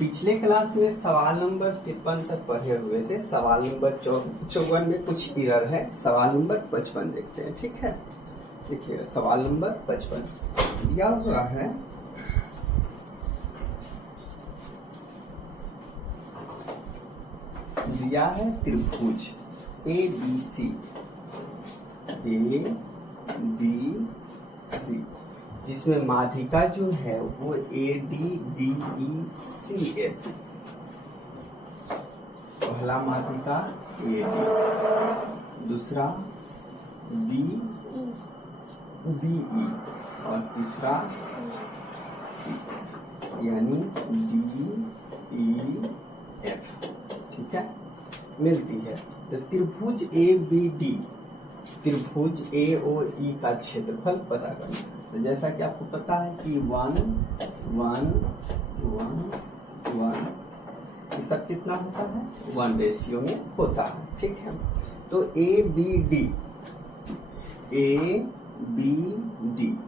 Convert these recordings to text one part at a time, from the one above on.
पिछले क्लास में सवाल नंबर 53 तक पढ़े हुए थे। सवाल नंबर 54 में कुछ एरर है। सवाल नंबर 55 देखते हैं, ठीक है। देखिए सवाल नंबर 55 दिया हुआ है। दिया है त्रिभुज ABC, जिसमें माध्यिका जो है वो ADBECF। पहला माध्यिका AD, दूसरा BE और तीसरा C, यानी DEF, ठीक है, मिलती है। तो त्रिभुज ABD, त्रिभुज AOE का क्षेत्रफल पता करना है। तो जैसा कि आपको पता है कि 1 1 1 1 ये सब कितना होता है, 1 रेशियो में होता है, ठीक है। तो ABD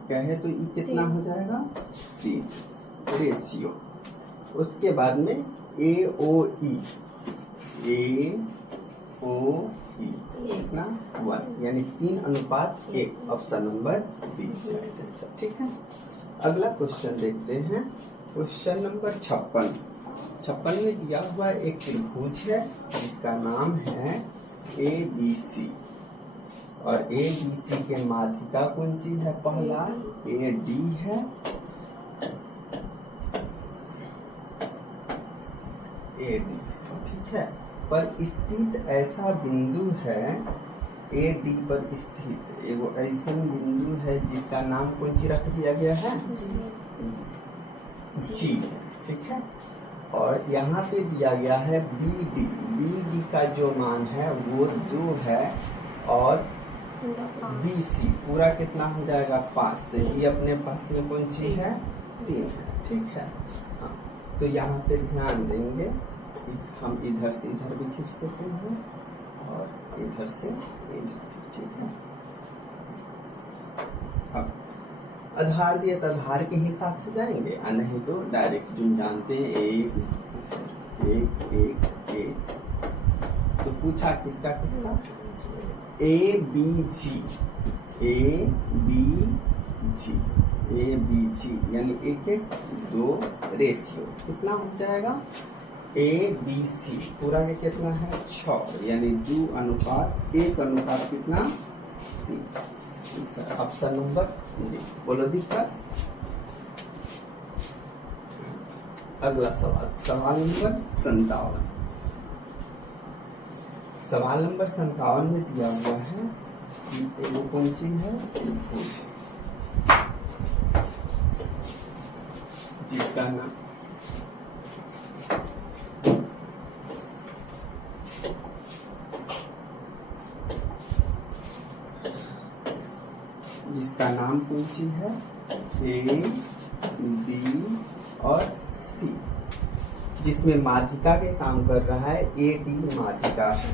कहे तो ये कितना हो जाएगा, 3 रेशियो। उसके बाद में AOE कितना 1, यानी 3:1। ऑप्शन नंबर बी, ठीक है। अगला क्वेश्चन देखते हैं। क्वेश्चन नंबर 56 में दिया हुआ एक त्रिभुज है जिसका नाम है ABC, और ABC के माध्यिका कौन सी है, पहला AD है, AD, ठीक है। पर स्थित ऐसा बिंदु है, AD पर स्थित एगो ऐसा बिंदु है जिसका नाम कौन सी रख दिया गया है, G, ठीक है। और यहाँ पे दिया गया है BD का जो मान है वो 2 है, और BC पूरा कितना हो जाएगा, 5। तो ये अपने पास में कौन सी है, 3 है, ठीक है। हाँ, तो यहाँ पे ध्यान देंगे, हम इधर से इधर भी खींच देते हैं और इधर से इधर, ठीक है। अब आधार दिए तो आधार के हिसाब से जाएंगे, और नहीं तो डायरेक्ट जो जानते हैं एक। तो पूछा किसका ABG, यानी 1:2 रेशियो कितना हो जाएगा, ABC पूरा के कितना है, 6, यानी 2:1 कितना, 3। ऑप्शन नंबर डी, बोलो दिक्कत। अगला सवाल, सवाल नंबर 57। सवाल नंबर 57 में दिया हुआ है कि वो कौन सी है, त्रिभुज जिसका नाम कौन सी है, A, B और C, जिसमें माध्यिका के काम कर रहा है AD माध्यिका है।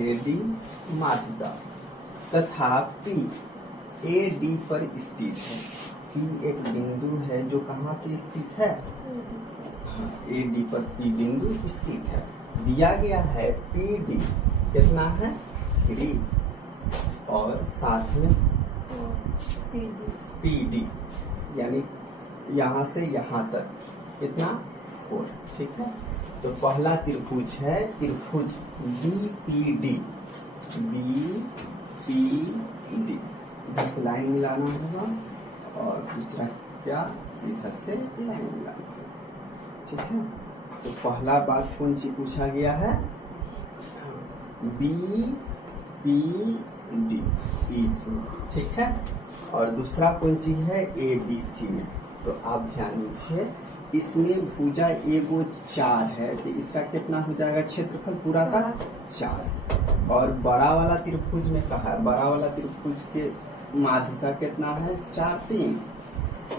AD माध्यिका तथा P AD पर स्थित है। P एक बिंदु है जो कहाँ पे स्थित है, AD पर P बिंदु स्थित है। दिया गया है PD कितना है, 3, और साथ में PD यानी यहाँ से यहाँ तक कितना, 4, ठीक है। तो पहला त्रिभुज है त्रिभुज BPD, इधर से लाइन मिलाना होगा, और दूसरा क्या, इधर से लाइन मिलाना होगा, ठीक है। तो पहला बात कौन सी पूछा गया है, BPD, ठीक है। और दूसरा कौन सी है, ABC में। तो आप ध्यान दीजिए, इसमें भुजा एगो 4 है, तो इसका कितना हो जाएगा, क्षेत्रफल पूरा का 4। और बड़ा वाला त्रिभुज में कहा है, बड़ा वाला त्रिभुज के माध्यिका कितना है, 4 3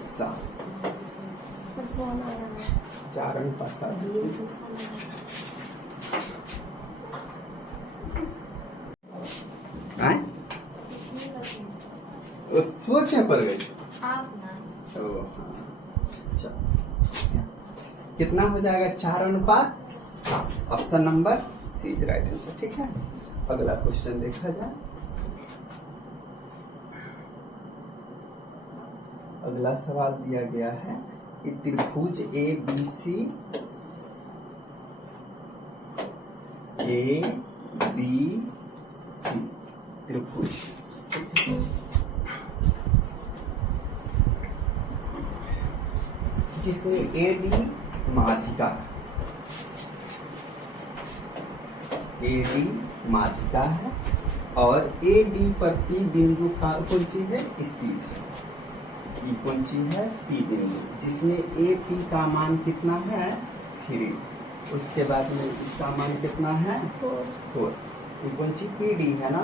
7, 4:7। सोच में पड़ गई। आप ना तो चलो कितना हो जाएगा 4:7। Option number C is right answer. ठीक है, अगला क्वेश्चन देखा जाए। अगला सवाल दिया गया है कि त्रिभुज ABC त्रिभुज, जिसमें AD माध्यिका है और AD पर P बिंदु का कौन चीज है स्थित है। E कौन चीज है P बिंदु, जिसमें AP का मान कितना है 3। उसके बाद में इसका मान कितना है 4। ये कौन सी PD है ना,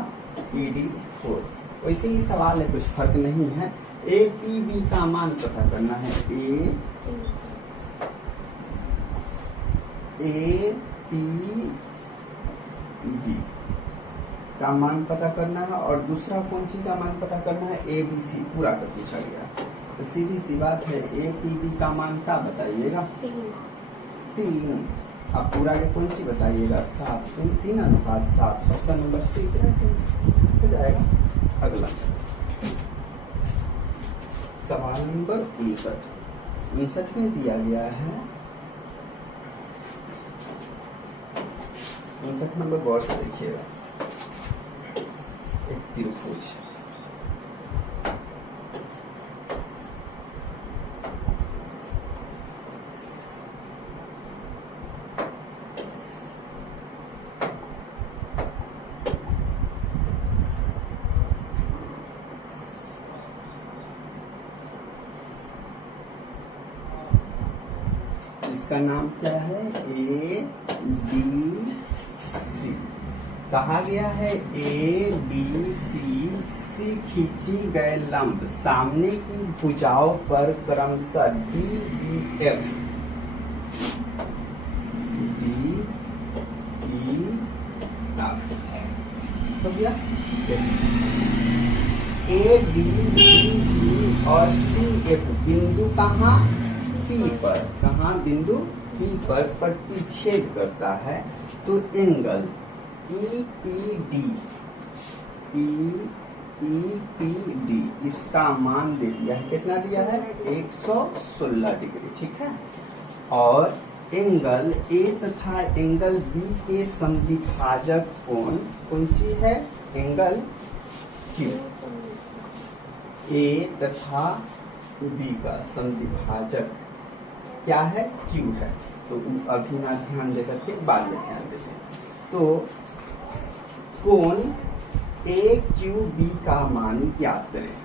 PD 4। वैसे ही सवाल है, कुछ फर्क नहीं है। APB का मान पता करना है। APB का मान पता करना है और दूसरा कौन सी का मान पता करना है ABC पूरा का पूछा गया। तो सीधी सी बात है, APB का मान क्या बताइएगा 3। आप पूरा के कौन सी बताइएगा 7। 3:7। ऑप्शन नंबर सी हो जाएगा। अगला सवाल नंबर 59 में दिया गया है। 59 नंबर गौर से देखिएगा। एक त्रिभुज, इसका नाम क्या है ABC। कहा गया है ABC से खींची गए लंब सामने की भुजाओं पर क्रमशः DEF हो गया। ADBE और CF बिंदु कहाँ P पर, बिंदु P पर प्रतिच्छेद करता है। तो एंगल EPD इसका मान दे दिया है। कितना दिया है 116 डिग्री। ठीक है, और एंगल A तथा एंगल B के समद्विभाजक कोण कौन सी है, एंगल Q। A तथा B का समद्विभाजक क्या है Q है। तो अभी ना ध्यान देकर के बाद में ध्यान देते हैं। तो कोण AQB का मान ज्ञात करें।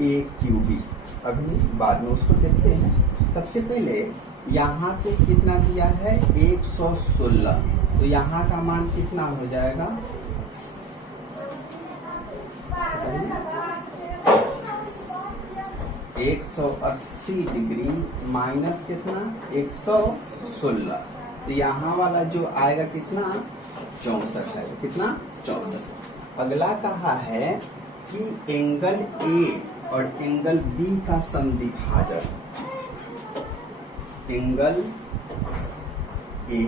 AQB अभी बाद में उसको देखते हैं। सबसे पहले यहाँ पे कितना दिया है 116। तो यहाँ का मान कितना हो जाएगा 180 डिग्री माइनस कितना 116। तो यहाँ वाला जो आएगा कितना 64 है। कितना 64। अगला कहा है कि एंगल A और एंगल B का समद्विभाजक, एंगल A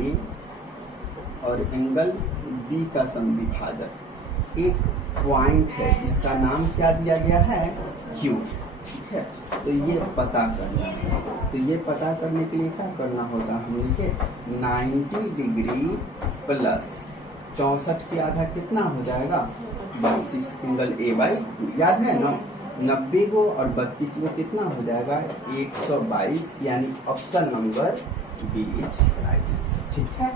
और एंगल B का समद्विभाजक एक पॉइंट है जिसका नाम क्या दिया गया है Q। ठीक है, तो ये पता करना है। तो ये पता करने के लिए क्या करना होता है हम लिखे 90 डिग्री प्लस 64 की आधा कितना हो जाएगा 32 एंगल A/2। याद है ना 90 को और 32 को कितना हो जाएगा 122, यानी option number B is right answer. ठीक है,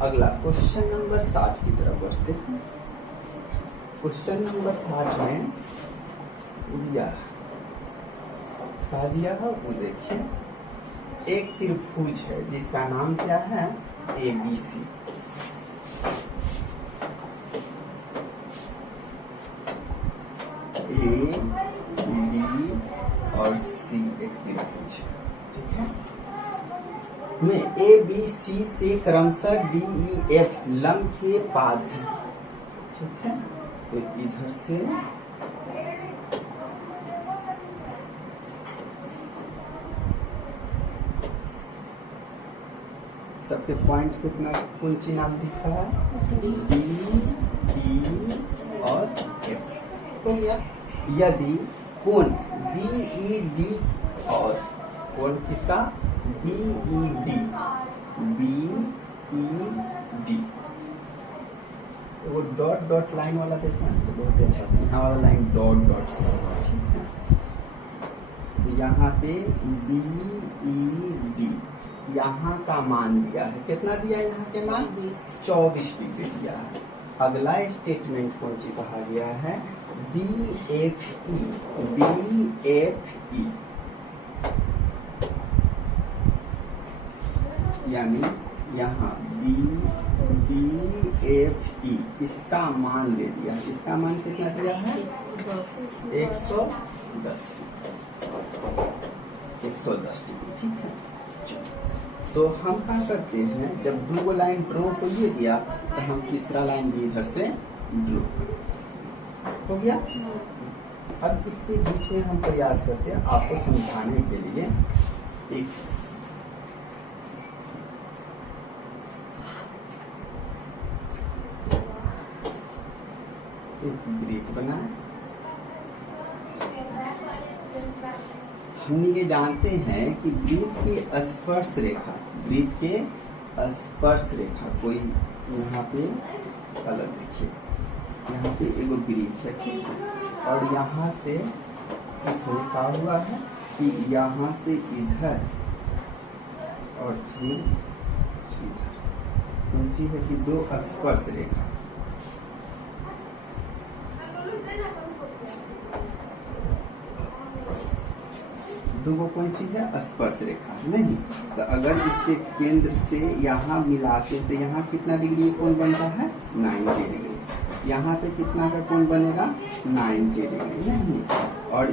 अगला क्वेश्चन नंबर 60 की तरफ बढ़ते हैं। क्वेश्चन नंबर 60 में दिया वो देखिए। एक त्रिभुज है जिसका नाम क्या है ABC। A, B और C एक त्रिभुज है। ठीक है, में ABC से क्रमशः DEF लंब के पाद है। ठीक है, तो इधर से सबके पॉइंट कितना कुंची नाम दिख रहा है? डी, ई और एफ हो गया। यदि कोण BED और कोण किसका BED, वो डॉट डॉट लाइन वाला देखना तो बहुत अच्छा है। यहाँ वाला लाइन डॉट डॉट से होगा, ठीक है। तो यहाँ पे BED यहाँ का मान दिया है, कितना दिया है? यहाँ के मान 24 डिग्री दिया है। अगला स्टेटमेंट कौन सी कहा गया है? BFE, यानी यहाँ BFE इसका मान दे दिया। इसका मान कितना दिया है? 110 डिग्री, ठीक है। तो हम क्या करते हैं, जब दो लाइन ड्रॉ हो गया तो हम तीसरा लाइन भी इधर से ड्रॉ हो गया। अब इसके बीच में हम प्रयास करते हैं आपको समझाने के लिए एक ब्रेक बनाए। हम ये जानते हैं कि वृत्त के स्पर्श रेखा कोई यहाँ पे अलग देखिए, यहाँ पे एक वृत्त है, ठीक है। और यहाँ से इसमें क्या हुआ है कि यहाँ से इधर और फिर इधर कौन सी है कि दो स्पर्श रेखा, दो कौन सी है? स्पर्श रेखा नहीं। तो अगर इसके केंद्र से यहाँ मिलाते तो यहाँ कितना डिग्री कोण बनता है? 90 डिग्री। यहाँ पे कितना का कोण बनेगा? 90 डिग्री नहीं। और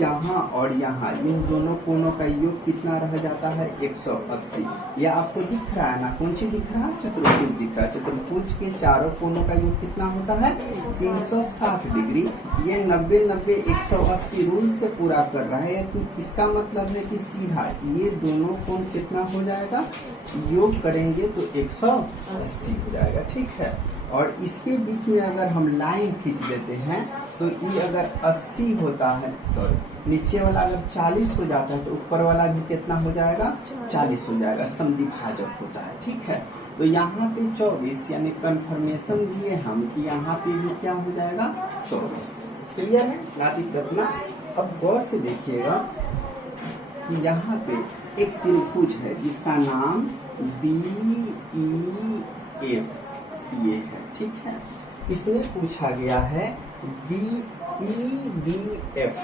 यहाँ और यहाँ इन दोनों कोणों का योग कितना रह जाता है? 180। यह आपको दिख रहा है ना? कौन सी दिख रहा है? चतुर्भुज दिख रहा है। चतुर्भुज के चारों कोणों का योग कितना होता है? 360 डिग्री। ये 90 90 180 रूल से पूरा कर रहा है। तो इसका मतलब है कि सीधा ये दोनों कोण कितना हो जाएगा? योग करेंगे तो 180 हो जाएगा, ठीक है। और इसके बीच में अगर हम लाइन खींच देते हैं तो ये अगर 80 होता है, सॉरी नीचे वाला अगर 40 हो जाता है तो ऊपर वाला भी कितना हो जाएगा? 40 हो जाएगा। समद्विभाजक होता है, ठीक है। तो यहाँ पे 24 यानी कंफर्मेशन दिए हम कि यहाँ पे भी क्या हो जाएगा? 24। क्लियर है? ना दिक्कत ना। अब गौर से देखिएगा कि यहाँ पे एक त्रिभुज है जिसका नाम BEF ये है, ठीक है। इसमें पूछा गया है EBF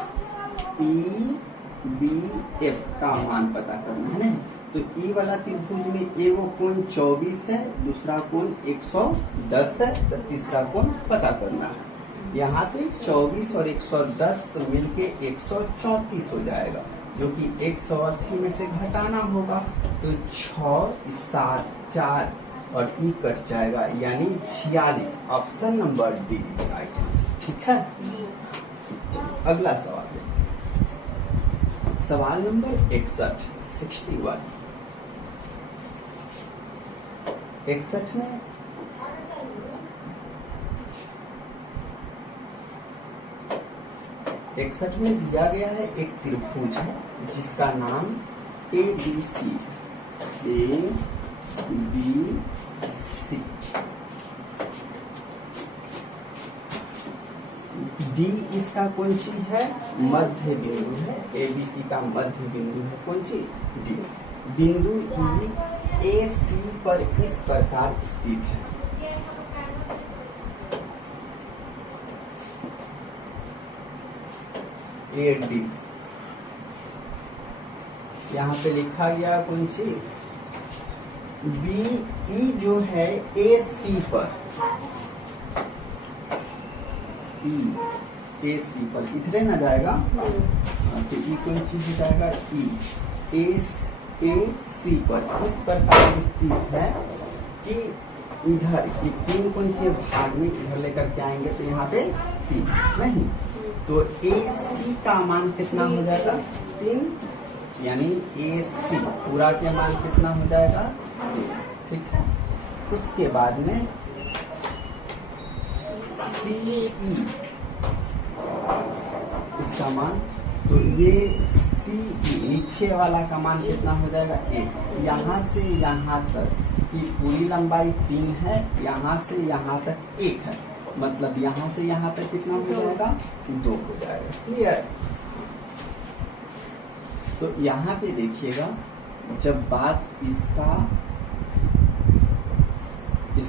का मान पता करना है। तो ई वाला त्रिभुज में एगो कोण 24 है, दूसरा कोण 110 है, तो तीसरा कोण पता करना है। यहाँ से 24 और 110 तो मिलके 134 हो जाएगा, जो कि 180 में से घटाना होगा। तो 6 7 4 और ई कट जाएगा, यानी 46। Option number D right answer, ठीक है। अगला सवाल है सवाल नंबर 61 61 में दिया गया है एक त्रिभुज है जिसका नाम ABC डी इसका कौन सी है? मध्य बिंदु है। ABC का मध्य बिंदु है कौन सी? डी। बिंदु E AC पर इस प्रकार स्थित है। AD यहाँ पे लिखा गया कौन सी? BE जो है AC पर, AC पर इधर ना जाएगा तो ई कौन चीज हो जाएगा? AC पर इस प्रकार स्थित है कि इधर ये 3 कौन से भाग में इधर लेकर के आएंगे तो यहाँ पे 3 नहीं। तो AC का मान कितना हो जाएगा? 3, यानी AC पूरा के मान कितना हो जाएगा? ठीक है। उसके बाद में सी ई, इसका मान, तो ये सी नीचे वाला का मान कितना हो जाएगा 1। यहाँ से यहाँ तक की पूरी लंबाई 3 है, यहाँ से यहाँ तक 1 है, मतलब यहाँ से यहाँ तक कितना हो जाएगा 2 हो जाएगा। क्लियर। तो यहाँ पे देखिएगा, जब बात इसका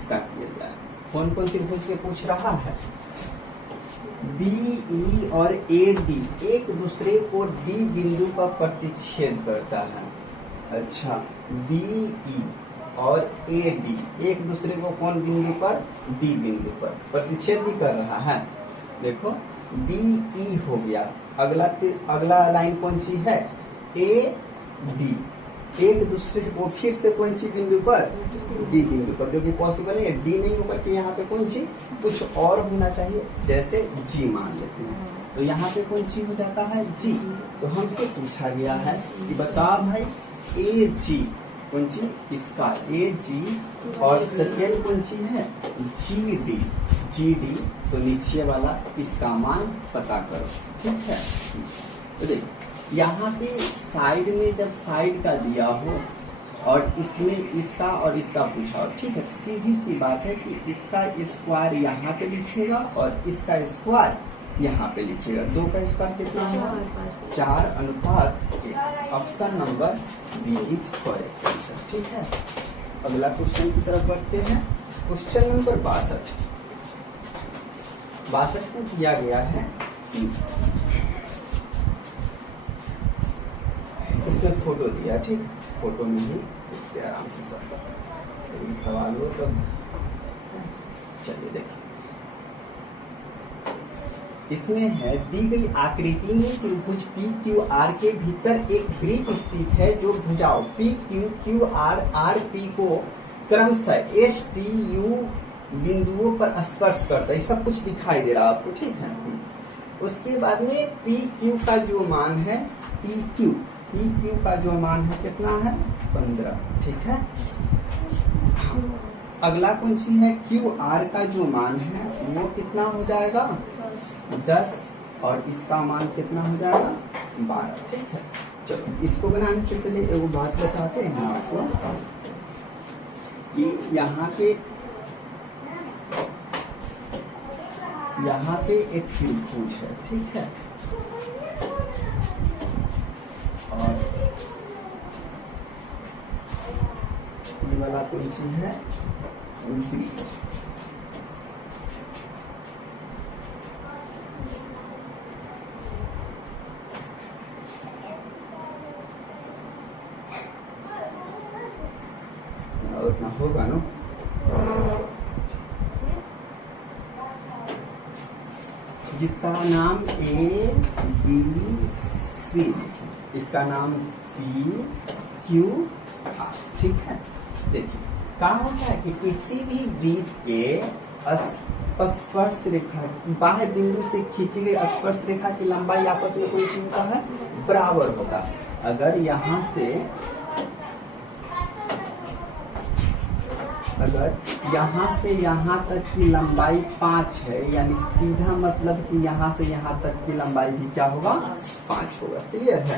किया जाए, कौन कौन त्रिभुज के पूछ रहा है, बी ई और ए डी एक दूसरे को डी बिंदु पर प्रतिच्छेद करता है। अच्छा, बी ई और ए डी एक दूसरे को कौन बिंदु पर, डी बिंदु पर प्रतिच्छेद भी कर रहा है। देखो बी ई हो गया, अगला लाइन कौन सी है, ए डी एक दूसरे को फिर से कौन सी बिंदु पर, डी बिंदु पर, जो कि पॉसिबल है। डी नहीं होगा कि यहाँ पे कौन सी कुछ और होना चाहिए, जैसे जी मान लेते हैं, तो यहाँ पे कौन सी हो जाता है जी। तो हमसे पूछा गया है कि बताओ भाई ए जी कौन सी, इसका ए जी, और सेकेंड कौन सी है जी डी, तो नीचे वाला इसका मान पता करो। ठीक है। तो देखो यहाँ पे साइड में जब साइड का दिया हो और इसमें इसका और इसका पूछा हो, ठीक है, सीधी सी बात है कि इसका स्क्वायर यहाँ पे लिखिएगा और इसका स्क्वायर यहाँ पे लिखिएगा। 2 का स्क्वायर कितना होगा 4:1। Option number B is correct answer. ठीक है। अगला क्वेश्चन की तरफ बढ़ते हैं। क्वेश्चन नंबर 62 में दिया गया है, इसमें फोटो दिया, ठीक, फोटो में ही देखते आराम से सब सवाल हो तो चलिए देखिए। इसमें है दी गई आकृति में त्रिभुज पी क्यू आर के भीतर एक वृत्त स्थित है जो भुजाओं P Q R R P को क्रमशः एस टी यू बिंदुओं पर स्पर्श करता है। सब कुछ दिखाई दे रहा है आपको, ठीक है। उसके बाद में पी क्यू का जो मान है, पी क्यू का जो मान है कितना है 15। ठीक है। अगला कौन सी है क्यू आर का जो मान है वो कितना हो जाएगा 10, और इसका मान कितना हो जाएगा 12। ठीक है। चलो इसको बनाने से पहले एक बात बताते हैं आपको कि यहाँ पे एक त्रिभुज है, ठीक है, और ये वाला कौन सी है बी। उतना होगा ना, जिसका नाम ए बी सी, इसका नाम पी क्यू आर। ठीक है। देखिए कहा होता है कि किसी भी वृत्त के स्पर्श रेखा बाह्य बिंदु से खींची गई स्पर्श रेखा की लंबाई आपस में कोई चीज होता है बराबर होता है। अगर यहाँ से यहाँ तक की लंबाई 5 है, यानी सीधा मतलब कि यहाँ से यहाँ तक की लंबाई भी क्या होगा 5 होगा। क्लियर है।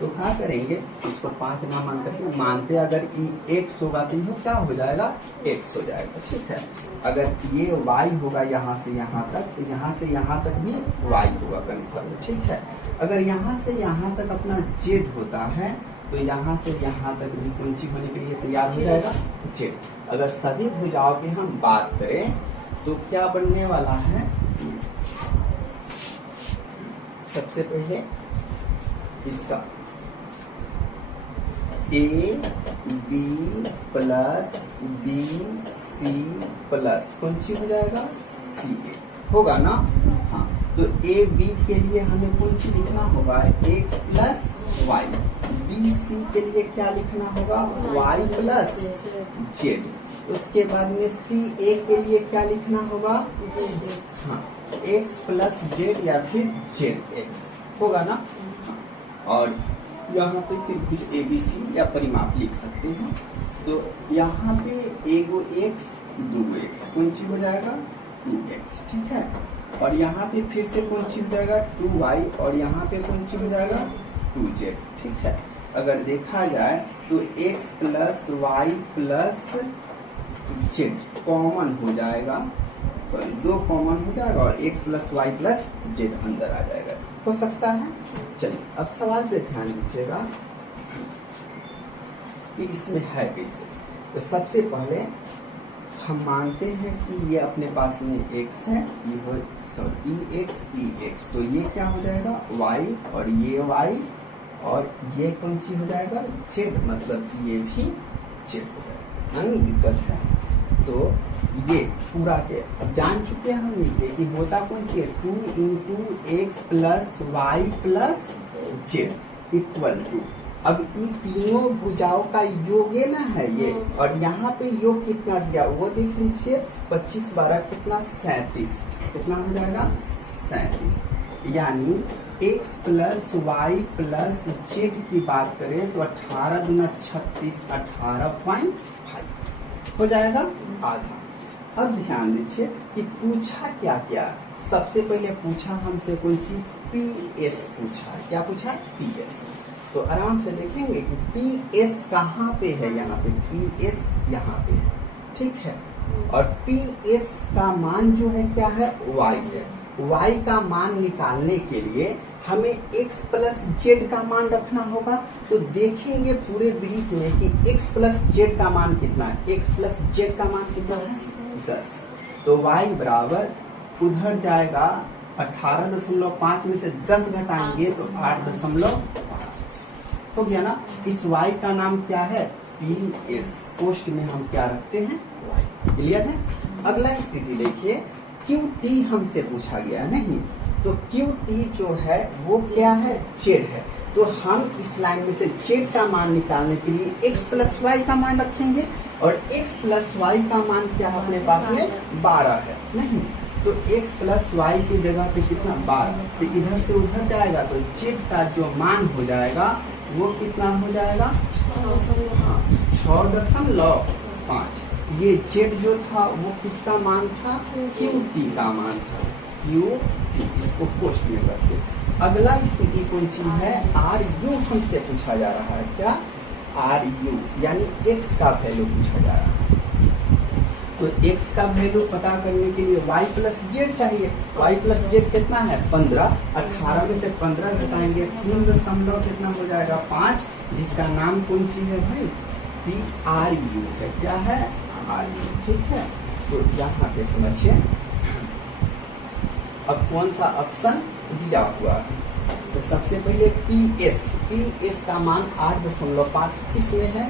तो क्या करेंगे, इसको 5 ना मान करके मानते अगर x होगा तो ये क्या हो जाएगा x हो जाएगा। ठीक है। अगर ये y होगा यहाँ से यहाँ तक, तो यहाँ से यहाँ तक भी y होगा कन्फर्म। ठीक है। अगर यहाँ से यहाँ तक अपना z होता है तो यहाँ से यहाँ तक भी कौन सी होने के लिए तैयार हो जाएगा z। अगर सभी भुजाओं की हम बात करें तो क्या बनने वाला है, सबसे पहले इसका A B plus B C plus कौन सी हो जाएगा सी ए होगा ना। हाँ, तो ए बी के लिए हमें कौन सी लिखना होगा X plus Y, B C के लिए क्या लिखना होगा वाई प्लस जेड। उसके बाद में सी ए के लिए क्या लिखना होगा, हाँ एक्स प्लस जेड या फिर जेड एक्स होगा ना। और यहाँ पे त्रिभुज एबीसी या परिमाप लिख सकते हैं। तो यहाँ पे एगो x 2x कौन चीज हो जाएगा 2x, ठीक है। और यहाँ पे फिर से कौन चीज हो जाएगा 2y और यहाँ पे कौन चीज हो जाएगा 2z, ठीक है। अगर देखा जाए तो x plus Y plus Z common हो जाएगा, सॉरी 2 कॉमन हो जाएगा और x plus Y plus Z अंदर आ जाएगा, हो सकता है। चलिए अब सवाल पे ध्यान दीजिएगा कि इसमें है कैसे। तो सबसे पहले हम मानते हैं कि ये अपने पास में x है, ई एक्स, तो ये क्या हो जाएगा y और ये y और ये कौन सी हो जाएगा z, मतलब ये भी z हो जाएगा, नहीं दिक्कत है। तो ये पूरा के अब जान चुके हैं हम ये कि होता कौन सी है 2 into X plus Y plus Z equal to, अब इन तीनों भुजाओं का योग ये ना है ये, और यहाँ पे योग कितना दिया वो देख लीजिए 25 12 कितना 37, कितना हो जाएगा 37, यानी x plus Y plus Z की बात करें तो 18 दूना 36 18.5 हो जाएगा आधा। अब ध्यान दीजिए कि पूछा क्या क्या, सबसे पहले पूछा हमसे कौन सी PS पूछा, क्या पूछा PS। तो आराम से देखेंगे कि PS कहाँ पे है, यहाँ पे PS यहाँ पे है, ठीक है। और PS का मान जो है क्या है y है, y का मान निकालने के लिए हमें x प्लस जेड का मान रखना होगा। तो देखेंगे पूरे ब्रीफ में कि x प्लस जेड का मान कितना है, x प्लस जेड का मान कितना है 10, तो y बराबर उधर जाएगा 18.5 में से 10 घटाएंगे तो 8.5 हो गया ना। इस y का नाम क्या है PS, पोस्ट में हम क्या रखते हैं y, क्लियर है। अगला स्थिति देखिए QT हमसे पूछा गया नहीं, तो QT जो है वो क्या है जेड है, तो हम इस लाइन में से जेड का मान निकालने के लिए x प्लस वाई का मान रखेंगे, और x प्लस वाई का मान क्या है अपने पास में 12 है नहीं, तो x प्लस वाई की जगह पे कितना 12, तो इधर से उधर जाएगा तो जेड का जो मान हो जाएगा वो कितना हो जाएगा 6.5। ये जेड जो था वो किसका मान था QT का मान था, QT, इसको पोस्ट में करते। अगला स्थिति कौन सी है RU हमसे पूछा जा रहा है, क्या RU यानी x का वैल्यू पूछा जा रहा है। तो x का वैल्यू पता करने के लिए y प्लस जेड चाहिए, y प्लस जेड कितना है 15, 18 में से 15 घटाएंगे 3 कितना हो जाएगा 5, जिसका नाम कौन सी है भाई PRU है, क्या है RU, ठीक है। तो यहाँ पे समझिए अब कौन सा ऑप्शन दिया हुआ है। तो सबसे पहले PS का मान 8.5 किस में है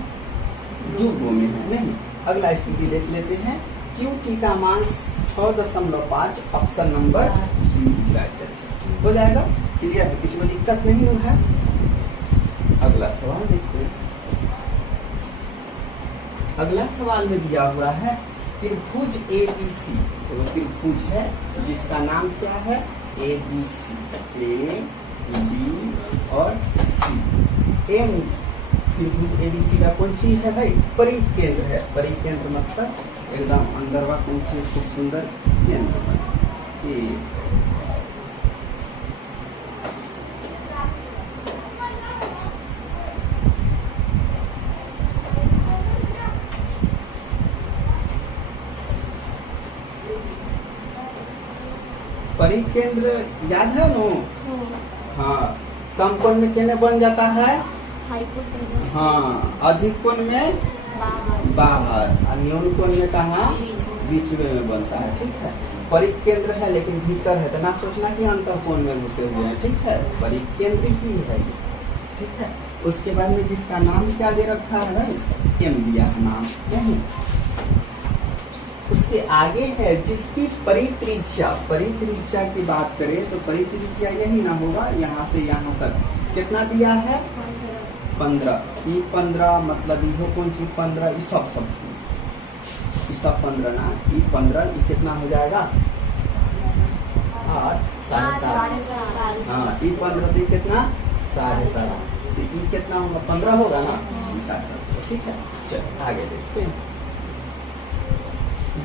युग्म में है नहीं। अगला स्थिति देख लेते हैं QT का मान 6.5, option number B right answer हो जाएगा, क्लियर है, किसी को दिक्कत नहीं है। अगला सवाल देखते हैं। अगला सवाल में दिया हुआ है त्रिभुज ABC, तो त्रिभुज है जिसका नाम क्या है ABC, A B और C। M त्रिभुज ABC का कौन सी है भाई परिकेंद्र है, परिकेंद्र मतलब एकदम अंदरवा कौन सी खूब सुंदर केंद्र ए। परिकेंद्र याद है नो, हाँ समकोण में कितने बन जाता है, हाँ अधिक कोण में बाहर और न्यून कोण में कहाँ बीच में बनता है, ठीक है। परिकेंद्र है लेकिन भीतर है, तो ना सोचना कि अंतःकोण में घुसे हुए हैं, ठीक है, परिकेंद्र ही है ये, ठीक है। उसके बाद में जिसका नाम क्या दे रखा है भाई M दिया है नाम नहीं। उसके आगे है जिसकी परित्रिज्या की बात करें तो परित्रिज्या यही ना होगा, यहाँ से यहाँ तक कितना दिया है 15, ये 15 मतलब ये कौन सी 15 ये सब 15 ना, ये 15 ये कितना हो जाएगा 8 7.5, हाँ ये 15 तो कितना 7.5, तो ई कितना होगा 15 होगा ना, ठीक है। चलो आगे देखते हैं।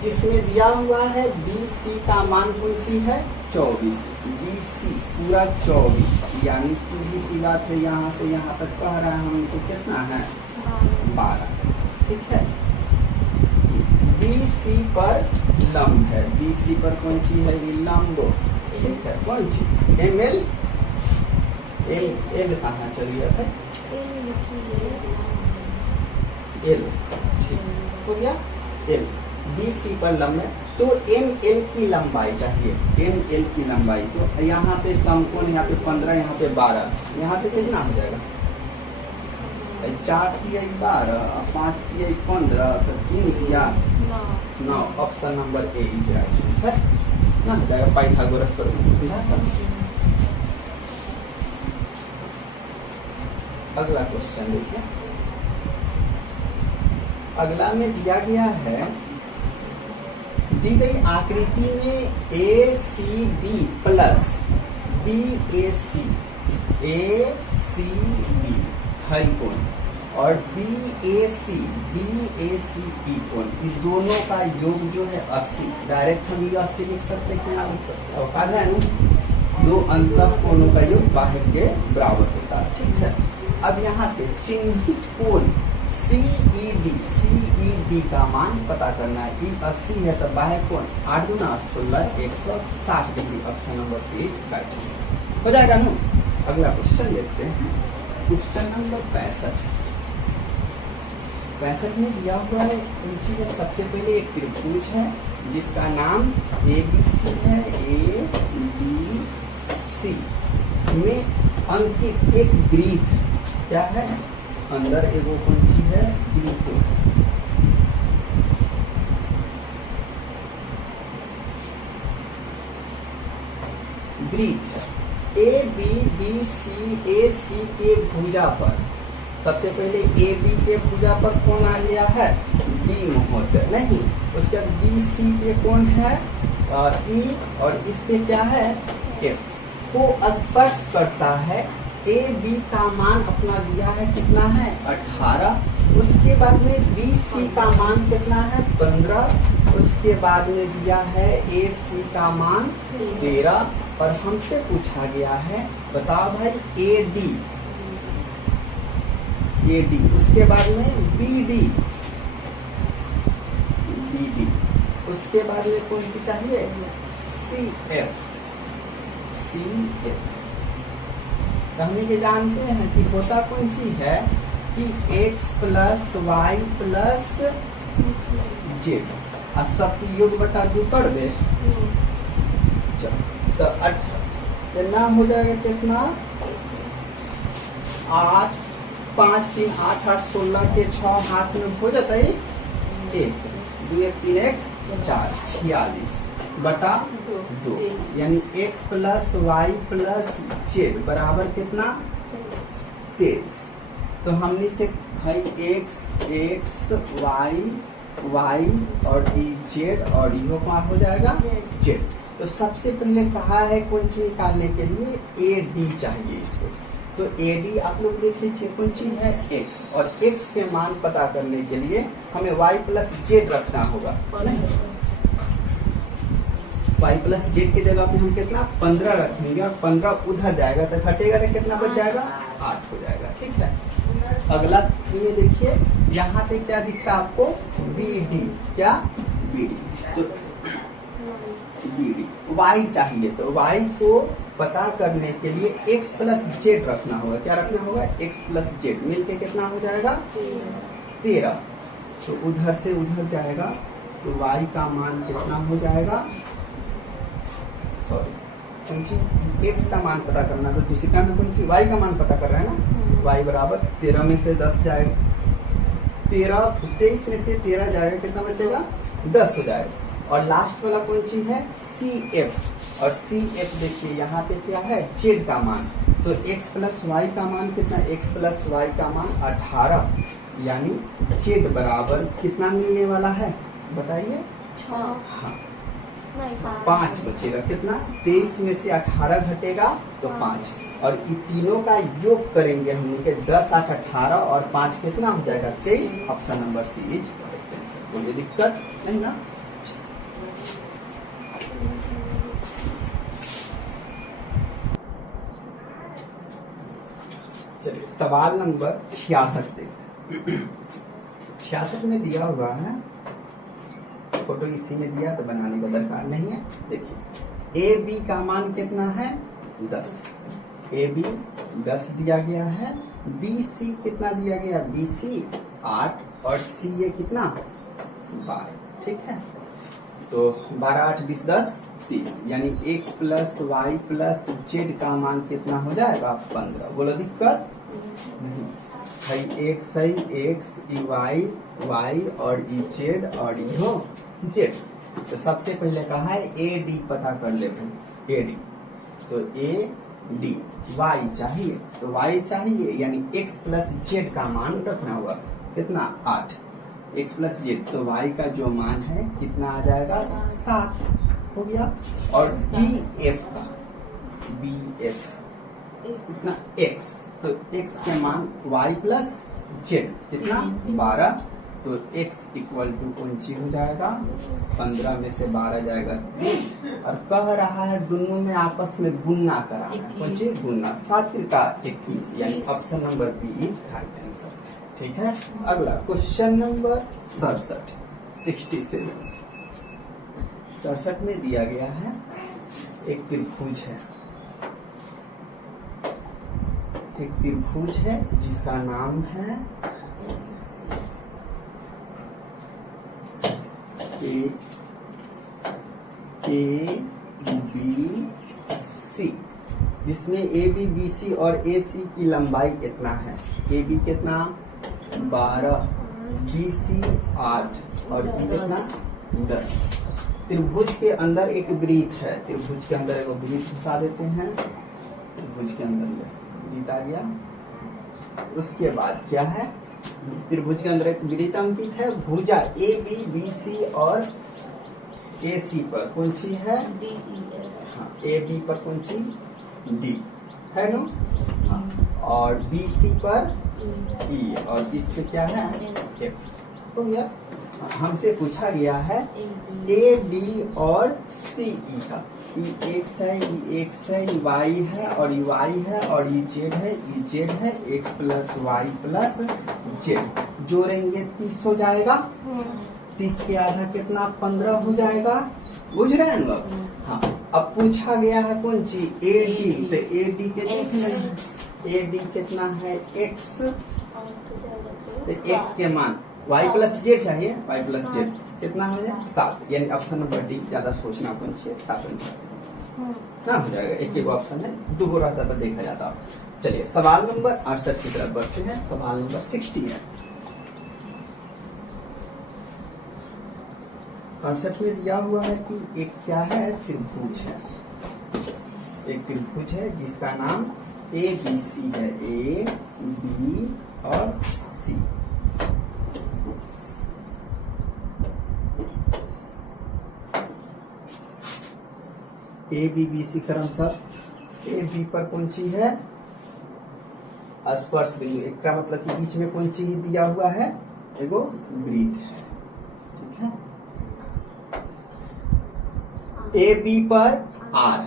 जिसमें दिया हुआ है BC का मान कौन सी है 24, BC पूरा 24, यानी सीधी सी बात है यहाँ से यहाँ तक कह रहा है हम तो कितना है 12, ठीक है। BC पर लंब है, BC पर कौन सी है ये लंब, ठीक है। कौन सी ML L कहाँ चलिए भाई L, ठीक हो गया L। BC पर लंब है तो ML की लंबाई चाहिए, ML की लंबाई। तो यहाँ पे समकोण यहाँ पे 15, यहाँ पे 12, यहाँ पे कितना हो जाएगा 4 किया 12, 5 किया 15, तो 3 किया 9। Option number A is right answer ना हो जाएगा। पाइथागोरस पर सुविधा था। अगला क्वेश्चन देखिए। अगला में दिया गया है, दी गई आकृति में ACB प्लस BAC, ACB है कोण और BAC BACE कोण, इस दोनों का योग जो है 80। डायरेक्ट हम ये 80 लिख सकते हैं कि ना लिख सकते हैं, औकात है ना। दो अंतः कोणों का योग बाह्य के बराबर होता है, ठीक है। अब यहाँ पे चिन्हित कोण CED का मान पता करना है। ई 80 है तो बाह्य कोण 8 गुना 16 160 डिग्री। ऑप्शन नंबर सी राइट हो जाएगा ना। अगला क्वेश्चन देखते हैं, क्वेश्चन नंबर 65 में दिया हुआ है नीचे है। सबसे पहले एक त्रिभुज है जिसका नाम ABC है, ABC में अंकित एक वृत्त क्या है, अंदर एगो पंछी है वृत्त, वृत्त है। ABBCAC के भुजा पर, सबसे पहले AB के भुजा पर कौन आ गया है D महोदय, नहीं उसके बाद BC पे कौन है E और इस पे क्या है F को स्पर्श करता है। AB का मान अपना दिया है कितना है 18, उसके बाद में BC का मान कितना है 15, उसके बाद में दिया है AC का मान 13 और हमसे पूछा गया है बताओ भाई AD, उसके बाद में BD, उसके बाद में कौन सी चाहिए CF। हम ये जानते हैं कि होता कौन सी है कि x plus Y plus Z और सबकी योग बटा 2 कर दे। तो 8 कितना हो जाएगा, कितना 8 5 3 8 8 16 के 6 हाथ में हो जाता है 1 2 1 3 1 4 46 बटा 2, यानी x plus Y plus Z बराबर कितना 23। तो हमने से भाई x वाई और जेड और यो क्या हो जाएगा जेड। तो सबसे पहले कहा है कौन सी निकालने के लिए AD चाहिए इसको। तो AD आप लोग देख लीजिए कौन सी है x, और x के मान पता करने के लिए हमें y प्लस जेड रखना होगा। y प्लस जेड की जगह पे हम कितना 15 रखेंगे और 15 उधर जाएगा तो घटेगा तो कितना बच जाएगा 8 हो जाएगा, ठीक है। अगला ये देखिए यहाँ पे क्या दिख रहा है आपको BD, क्या BD, तो BD y चाहिए तो y को पता करने के लिए x प्लस जेड रखना होगा। क्या रखना होगा x प्लस जेड मिलके कितना हो जाएगा 13। तो उधर से उधर जाएगा तो y का मान कितना हो जाएगा, सॉरी x का मान पता करना तो दूसरी में कौन सी y का मान पता कर रहे हैं ना। y बराबर 13 में से 10 जाएगा, 23 में से 13 जाएगा कितना बचेगा 10 हो जाएगा। और लास्ट वाला कौन सी है CF, और CF देखिए यहाँ पे क्या है जेड का मान। तो x प्लस वाई का मान कितना, x प्लस वाई का मान 18, यानी जेड बराबर कितना मिलने वाला है बताइए 6। हाँ 5 बचेगा। कितना? 23 में से 18 घटेगा तो 5, और इन तीनों का योग करेंगे हम के 10, 8, 18 और 5 कितना हो जाएगा? 23। Option number C is correct answer. कोई दिक्कत नहीं ना? चलिए सवाल नंबर 66 देखते हैं। 66 में दिया हुआ है, फोटो इसी में दिया तो बनाने का दरकार नहीं है। देखिए ए बी का मान कितना है? 10। ए बी 10 दिया गया है, बी सी कितना दिया गया? बी सी 8 और सी ये कितना? 12। ठीक है, तो 12, 8, 20, 10, 30, यानी x plus Y plus Z का मान कितना हो जाएगा? 15। बोलो दिक्कत नहीं भाई। x है x, ई वाई वाई और ई जेड और यो जेड। तो सबसे पहले कहा है ए डी पता कर ले भाई, ए डी। तो ए डी वाई चाहिए, तो वाई चाहिए यानी x प्लस जेड का मान रखना होगा। कितना? 8। x प्लस जेड, तो y का जो मान है कितना आ जाएगा? 7 हो गया। और बी एफ का, बी एफ कितना? x, तो x के मान y प्लस जेड कितना? 12। तो x इक्वल टू कौन सी हो जाएगा? 15 में से 12 जाएगा 3, और कह रहा है दोनों में आपस में गुणा कराना है। कौन सी गुणा? 7 का 21, यानी option number B is right answer. ठीक है, अगला क्वेश्चन नंबर 67 में दिया गया है एक त्रिभुज है, एक त्रिभुज है जिसका नाम है ए बी सी, जिसमें ए बी बी सी और ए सी की लंबाई कितना है? ए बी कितना? 12, बी सी 8 और ई कितना? 10। त्रिभुज के अंदर एक वृत्त है, त्रिभुज के अंदर एक वृत्त घुसा देते हैं। त्रिभुज के अंदर वृत्त आ गया। उसके बाद क्या है? त्रिभुज के अंदर एक वृत्त अंकित है, भुजा ए बी बी सी और ए सी पर कौन सी है? हाँ, ए बी पर कौन सी? डी है ना? हाँ, और बी सी पर ई, और इस पे क्या है? एफ। हो गया। हमसे पूछा गया है ए डी और सी ई का। ई एक्स है, ई एक्स है, ई वाई है और ई वाई है और ई जेड है, ई जेड है। X plus Y plus Z जोड़ेंगे 30 हो जाएगा। 30 के आधा कितना? 15 हो जाएगा। बुझ रहे हैं लोग? हाँ, अब पूछा गया है कौन सी? A D. तो ए डी के ए डी कितना है? एक्स। तो एक्स के मान y प्लस जेड चाहिए, y प्लस जेड कितना हो जाए? 7, यानी ऑप्शन नंबर डी। ज्यादा सोचना कौन चाहिए? 7 ना हो जाएगा। एक ऑप्शन है, 2 रहता तो देखा जाता। चलिए सवाल नंबर 68 की तरफ बढ़ते हैं। सवाल नंबर 60 है। 68 में दिया हुआ है कि एक क्या है? त्रिभुज है। एक त्रिभुज है जिसका नाम ए बी सी है, ए बी और सी। ए बी बी सी क्रम सर। ए बी पर कौन सी है? स्पर्श बिंदु। एक का मतलब कि बीच में कौन सी दिया हुआ है? एगो वृत्त है। ठीक है, ए बी पर आर,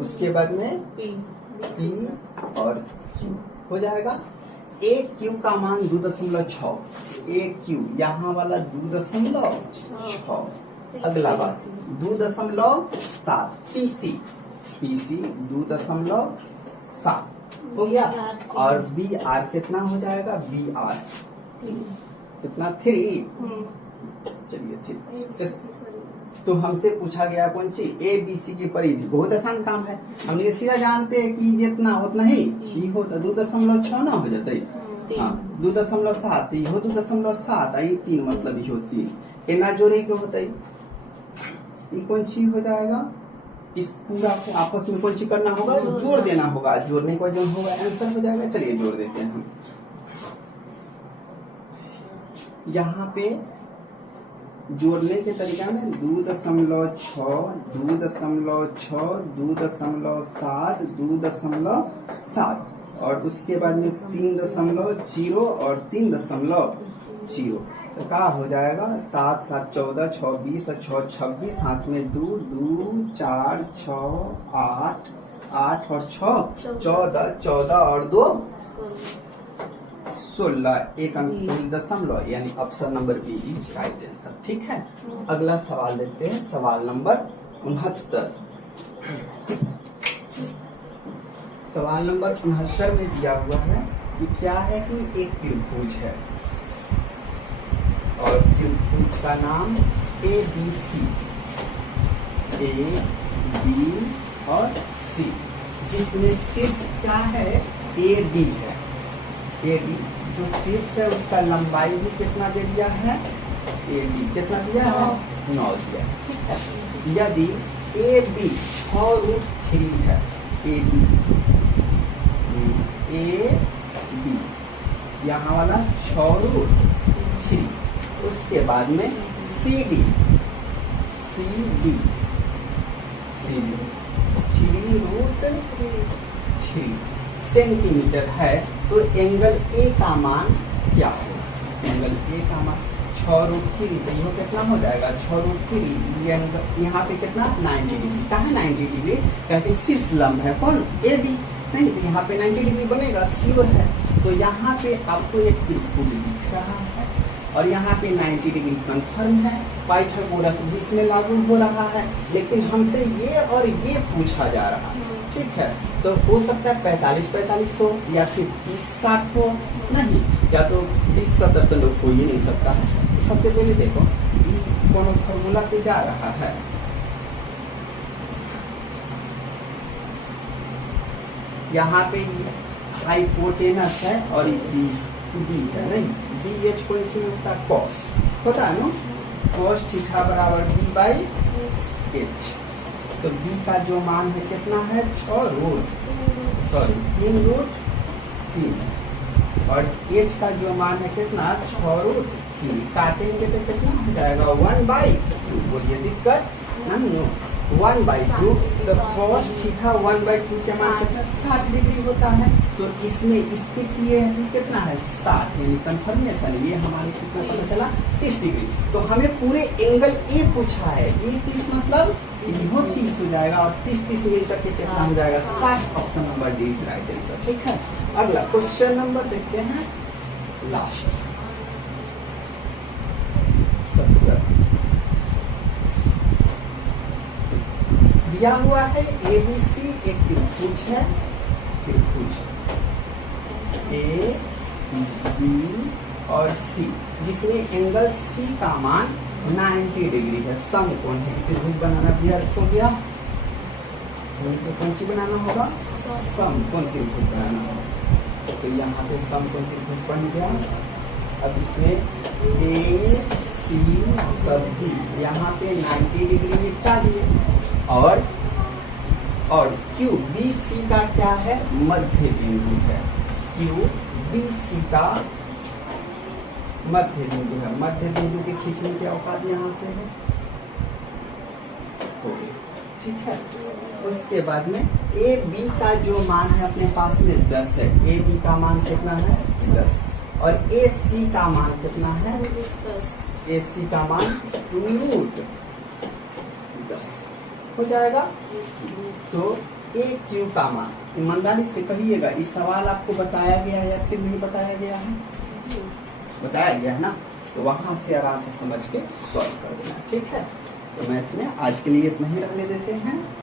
उसके बाद में पी और क्यू हो जाएगा। ए क्यू का मान 2.6, ए क्यू यहाँ वाला 2.6। अगला बात 2.7, पीसी, पीसी 2.7 हो गया। और बी आर कितना हो जाएगा? बी आर कितना? 3। चलिए 3। तो हमसे पूछा गया कौन सी? ए बी सी की परिधि। बहुत आसान काम है, हम ये सीधा जानते हैं कि जितना उतना ही ई हो, तो 2.6 ना हो जाते। हाँ, 2.7, इहो 2.7, आई 3 मतलब इहो 3। एना जोड़े के होता है, ये कौन सी हो जाएगा? इस पूरा को आपस में कौन सी करना होगा? जोड़ देना होगा। जोड़ने का जो होगा आंसर हो जाएगा। चलिए जोड़ देते हैं हम। यहाँ पे जोड़ने के तरीका में 2.6, 2.6, 2.7, 2.7 और उसके बाद में 3.0 और 3.0। तो क्या हो जाएगा 7 7 14 26 और 6 26, हाथ में 2 2 4 6 8 8 और 6 14, 14 और 2 16, एक अंक दशमलव, यानी option number B is right answer. ठीक है, अगला सवाल देखते हैं, सवाल नंबर 69। सवाल नंबर 69 में दिया हुआ है कि क्या है कि एक त्रिभुज है और त्रिभुज का नाम ABC, A B और C, जिसमें शीर्ष क्या है AD है। AD जो शीर्ष है उसका लंबाई भी कितना दे दिया है, AD कितना दिया है 9 दिया। ठीक है, यदि AB 6√3 है, AB यहाँ वाला 6√3, उसके बाद में CD 3√3 सेंटीमीटर है, तो एंगल A का मान क्या होगा? एंगल A का मान 6√3, तो यह कितना हो जाएगा 6√3, यहाँ पे कितना 90 डिग्री का है, 90 डिग्री क्योंकि शीर्ष लंब है कौन AD, नहीं तो यहाँ पे 90 डिग्री बनेगा, श्योर है। तो यहाँ पे आपको एक त्रिभुज दिख रहा है और यहाँ पे 90 डिग्री कंफर्म है, पाइथागोरस भी इसमें लागू हो रहा है, लेकिन हमसे ये और ये पूछा जा रहा है। ठीक है, तो हो सकता है 45-45 हो या फिर 30-60 हो, नहीं या तो 20-70 तो हो ही नहीं सकता है। तो सबसे पहले देखो ये कौन फॉर्मूला पे जा रहा है, यहाँ पे हाइपोटेनस है और बी है, नहीं BH को इसमें होता है कॉस, पता है ना, कॉस थीटा बराबर B/H। तो B का जो मान है कितना है 3√3 और H का जो मान है कितना 6√3, काटेंगे तो कितना हो जाएगा 1/2। बोलिए दिक्कत ना, 1/2, तो cos थीटा 1/2 के मान कितना 60 डिग्री होता है। तो इसमें इस पे किए हैं कितना है 60, यानी कंफर्मेशन ये हमारे कितना पता चला 30 डिग्री। तो हमें पूरे एंगल A पूछा है, A 30 मतलब यह 30 हो जाएगा और 30 मिल करके कितना हो जाएगा 60, option number D is right answer. ठीक है, अगला क्वेश्चन नंबर देखते हैं लास्ट 70। दिया हुआ है ABC एक त्रिभुज है, त्रिभुज A B और C, जिसमें एंगल C का मान 90 डिग्री है, समकोण है। त्रिभुज बनाना भी अर्थ हो गया, तो कौन सी बनाना होगा, समकोण त्रिभुज बनाना होगा। तो यहाँ पे समकोण त्रिभुज बन गया। अब इसमें A C और B, यहाँ पे 90 डिग्री निपटा दिए और Q BC का क्या है मध्य बिंदु है, Q BC का मध्य बिंदु है। मध्य बिंदु के खींचने की औकात यहाँ से है, ठीक है। उसके बाद में AB का जो मान है अपने पास में 10 है, AB का मान कितना है 10 और AC का मान कितना है 10, AC का मान √10 हो जाएगा। तो AQ का मान, ईमानदारी से कहिएगा इस सवाल आपको बताया गया है या फिर नहीं बताया गया है, बताया गया है ना, तो वहां से आराम से समझ के सॉल्व कर देना। ठीक है, तो मैथ में आज के लिए इतना ही रखने देते हैं।